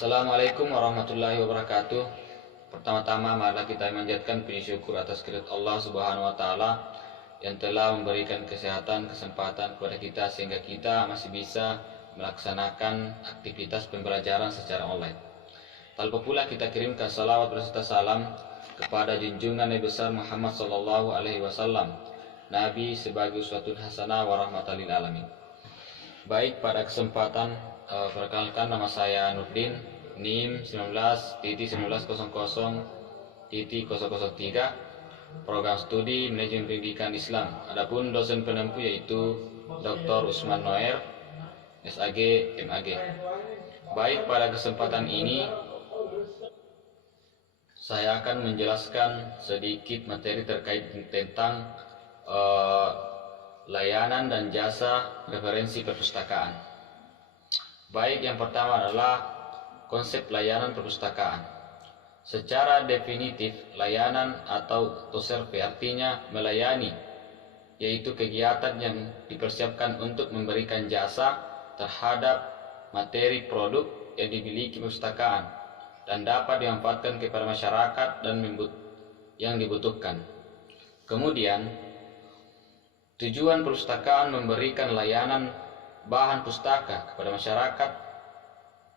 Assalamualaikum warahmatullahi wabarakatuh. Pertama-tama marilah kita menjadikan puji syukur atas kehadirat Allah Subhanahu wa taala yang telah memberikan kesehatan, kesempatan kepada kita sehingga kita masih bisa melaksanakan aktivitas pembelajaran secara online. Tak lupa pula kita kirimkan salawat berserta salam kepada junjungan Nabi besar Muhammad sallallahu alaihi wasallam, Nabi sebagai uswatun hasanah wa rahmatan lil alamin. Baik, pada kesempatan perkenalkan, nama saya Nurdin, NIM 19-1900-003, program studi manajemen pendidikan Islam. Adapun dosen penempuh yaitu Dr. Usman Noer, SAG, MAG. Baik, pada kesempatan ini saya akan menjelaskan sedikit materi terkait tentang layanan dan jasa referensi perpustakaan. Baik, yang pertama adalah konsep layanan perpustakaan. Secara definitif, layanan atau to serve artinya melayani, yaitu kegiatan yang dipersiapkan untuk memberikan jasa terhadap materi produk yang dimiliki perpustakaan dan dapat dimanfaatkan kepada masyarakat dan yang dibutuhkan. Kemudian, tujuan perpustakaan memberikan layanan bahan pustaka kepada masyarakat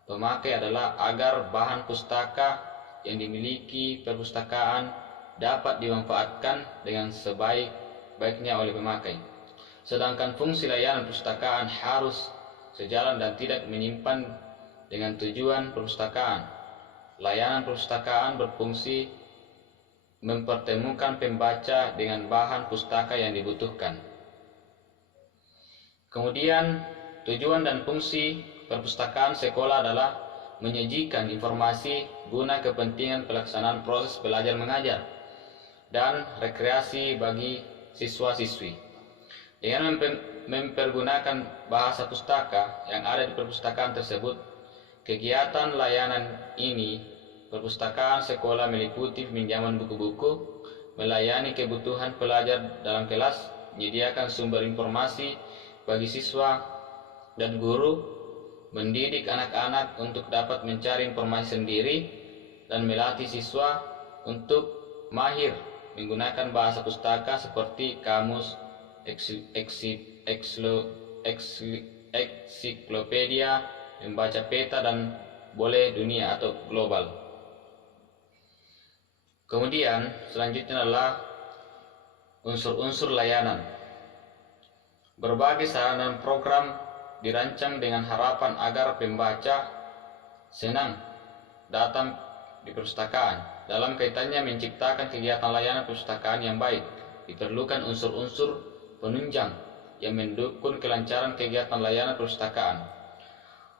pemakai adalah agar bahan pustaka yang dimiliki perpustakaan dapat dimanfaatkan dengan sebaik-baiknya oleh pemakai. Sedangkan fungsi layanan perpustakaan harus sejalan dan tidak menyimpan dengan tujuan perpustakaan. Layanan perpustakaan berfungsi mempertemukan pembaca dengan bahan pustaka yang dibutuhkan. Kemudian, tujuan dan fungsi perpustakaan sekolah adalah menyajikan informasi guna kepentingan pelaksanaan proses belajar mengajar dan rekreasi bagi siswa-siswi. Dengan mempergunakan bahasa pustaka yang ada di perpustakaan tersebut, kegiatan layanan ini perpustakaan sekolah meliputi pinjaman buku-buku, melayani kebutuhan pelajar dalam kelas, menyediakan sumber informasi bagi siswa dan guru, mendidik anak-anak untuk dapat mencari informasi sendiri, dan melatih siswa untuk mahir menggunakan bahasa pustaka seperti kamus, ensiklopedia, membaca peta, dan boleh dunia atau global. Kemudian selanjutnya adalah unsur-unsur layanan. Berbagai sarana dan program dirancang dengan harapan agar pembaca senang datang di perpustakaan. Dalam kaitannya menciptakan kegiatan layanan perpustakaan yang baik, diperlukan unsur-unsur penunjang yang mendukung kelancaran kegiatan layanan perpustakaan.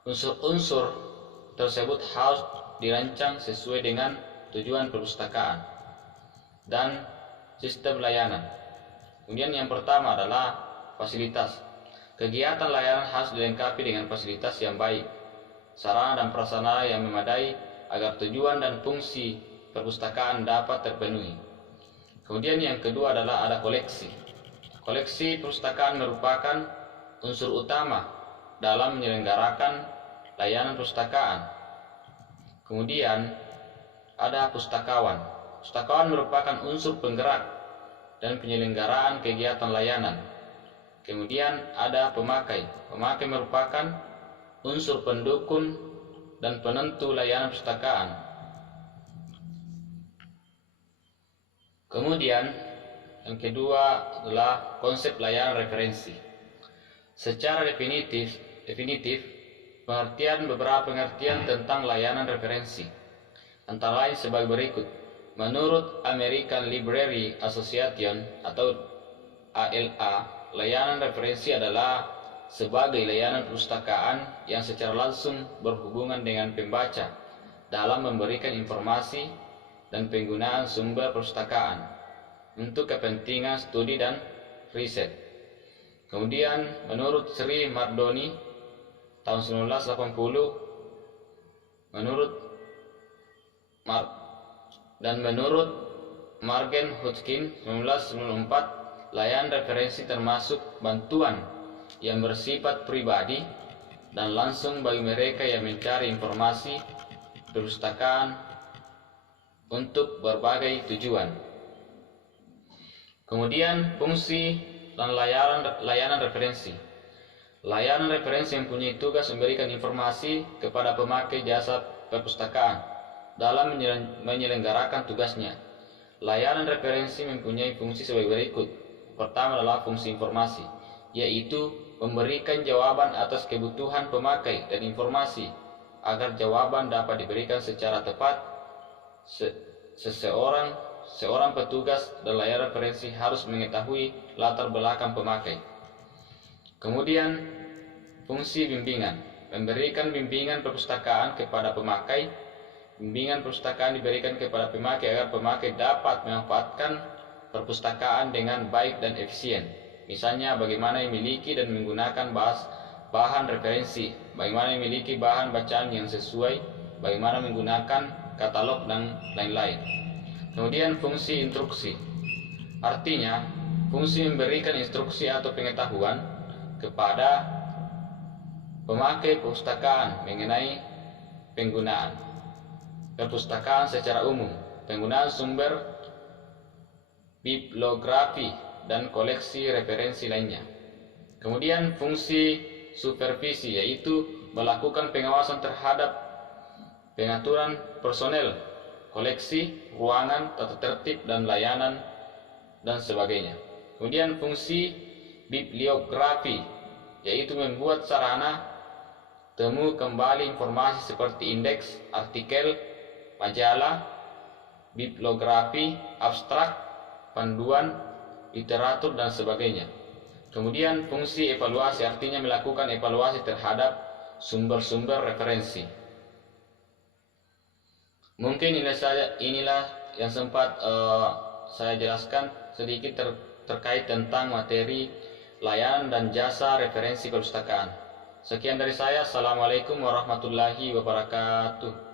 Unsur-unsur tersebut harus dirancang sesuai dengan tujuan perpustakaan dan sistem layanan. Kemudian yang pertama adalah fasilitas. Kegiatan layanan harus dilengkapi dengan fasilitas yang baik, sarana dan prasarana yang memadai agar tujuan dan fungsi perpustakaan dapat terpenuhi. Kemudian yang kedua adalah ada koleksi. Koleksi perpustakaan merupakan unsur utama dalam menyelenggarakan layanan perpustakaan. Kemudian ada pustakawan. Pustakawan merupakan unsur penggerak dan penyelenggaraan kegiatan layanan. Kemudian ada pemakai. Pemakai merupakan unsur pendukung dan penentu layanan perpustakaan. Kemudian yang kedua adalah konsep layanan referensi. Secara definitif beberapa pengertian tentang layanan referensi antara lain sebagai berikut. Menurut American Library Association atau ALA, layanan referensi adalah sebagai layanan perpustakaan yang secara langsung berhubungan dengan pembaca dalam memberikan informasi dan penggunaan sumber perpustakaan untuk kepentingan studi dan riset. Kemudian menurut Sri Mardoni tahun 1980, menurut Morgan Hodgkin 1994, layanan referensi termasuk bantuan yang bersifat pribadi dan langsung bagi mereka yang mencari informasi perpustakaan untuk berbagai tujuan. Kemudian fungsi dan layanan referensi. Layanan referensi mempunyai tugas memberikan informasi kepada pemakai jasa perpustakaan dalam menyelenggarakan tugasnya. Layanan referensi mempunyai fungsi sebagai berikut. Pertama adalah fungsi informasi, yaitu memberikan jawaban atas kebutuhan pemakai dan informasi agar jawaban dapat diberikan secara tepat. Seorang petugas dan layanan referensi harus mengetahui latar belakang pemakai. Kemudian fungsi bimbingan, memberikan bimbingan perpustakaan kepada pemakai. Bimbingan perpustakaan diberikan kepada pemakai agar pemakai dapat memanfaatkan perpustakaan dengan baik dan efisien. Misalnya bagaimana memiliki dan menggunakan bahan referensi, bagaimana memiliki bahan bacaan yang sesuai, bagaimana menggunakan katalog dan lain-lain. Kemudian fungsi instruksi, artinya fungsi memberikan instruksi atau pengetahuan kepada pemakai perpustakaan mengenai penggunaan perpustakaan secara umum, penggunaan sumber, bibliografi, dan koleksi referensi lainnya. Kemudian fungsi supervisi, yaitu melakukan pengawasan terhadap pengaturan personel, koleksi, ruangan, tata tertib dan layanan, dan sebagainya. Kemudian fungsi bibliografi, yaitu membuat sarana temu kembali informasi seperti indeks, artikel, majalah, bibliografi, abstrak, panduan, literatur, dan sebagainya. Kemudian fungsi evaluasi, artinya melakukan evaluasi terhadap sumber-sumber referensi. Mungkin inilah yang sempat saya jelaskan sedikit terkait tentang materi layanan dan jasa referensi perpustakaan. Sekian dari saya. Assalamualaikum warahmatullahi wabarakatuh.